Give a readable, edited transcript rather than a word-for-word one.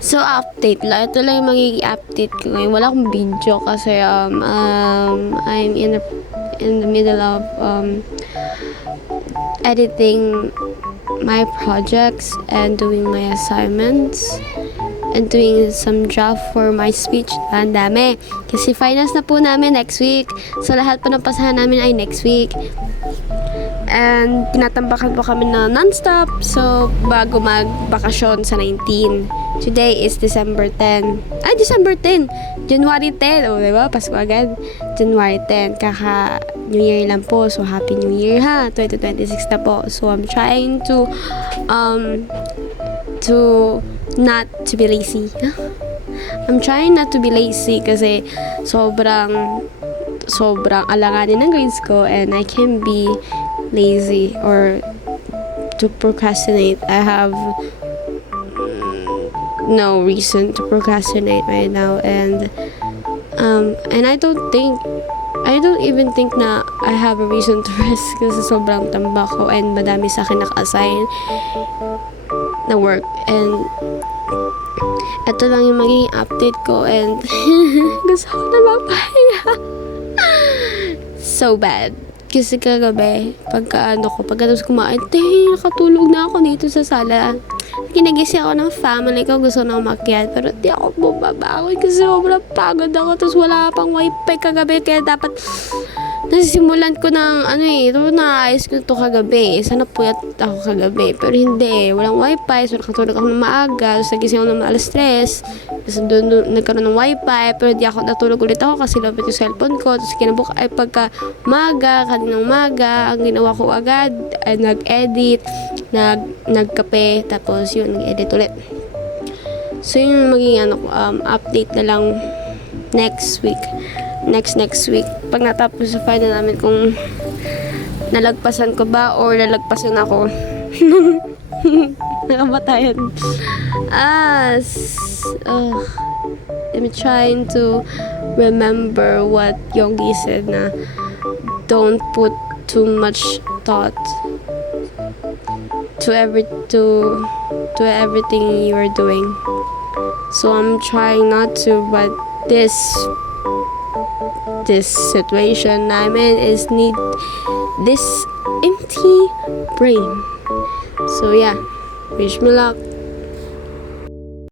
So, update lang. Ito lang yung magiging update ko ngayon. Wala akong video kasi I'm in the middle of editing my projects and doing my assignments and doing some draft for my speech. Ang dami. Kasi finals na po namin next week. So, lahat po ng pasahan namin ay next week. And tinatambakan po kami na non-stop. So, bago magbakasyon sa 19. Today is December 10. Ay, December 10! January 10. O, diba? Pasko agad. January 10. Kaka New Year lang po. So, Happy New Year ha. 2026 na po. So, I'm trying to not to be lazy. I'm trying not to be lazy kasi sobrang alanganin ng grades ko and I can be lazy or to procrastinate. I have no reason to procrastinate right now and I don't even think na I have a reason to rest kasi sobrang tambak ko and madami sa akin naka-assign na work and ito lang yung magiging update ko and gusto ko na magpahinga so bad kasi kagabi pagkatapos kumain nakatulog na ako dito sa sala. Ginagising ako ng family ko, gusto na umakyat pero di ako bumabangon kasi sobrang pagod ako tapos wala pang wifi kagabi kaya dapat nasisimulan ko ng ito naayos ko ito kagabi. Sana puyat ako kagabi. Pero hindi. Walang wifi. So nakatulog ako ng maaga. So nagising ako ng alas 3. So doon nagkaroon ng wifi. Pero di ako natulog ulit ako kasi lapit yung cellphone ko. Tapos kinabuk ay pagka kaninang maga, ang ginawa ko agad ay nag-edit, nagkape, tapos yun, nag-edit ulit. So yun yung magiging update na lang next week. Next week. Pag natapos sa final namin kung nalagpasan ko ba or nalagpasan ako. Nakabatayan. I'm trying to remember what Yogi said na don't put too much thought to everything you're doing. So I'm trying not to, but this situation I'm in is need this empty brain. So yeah, wish me luck.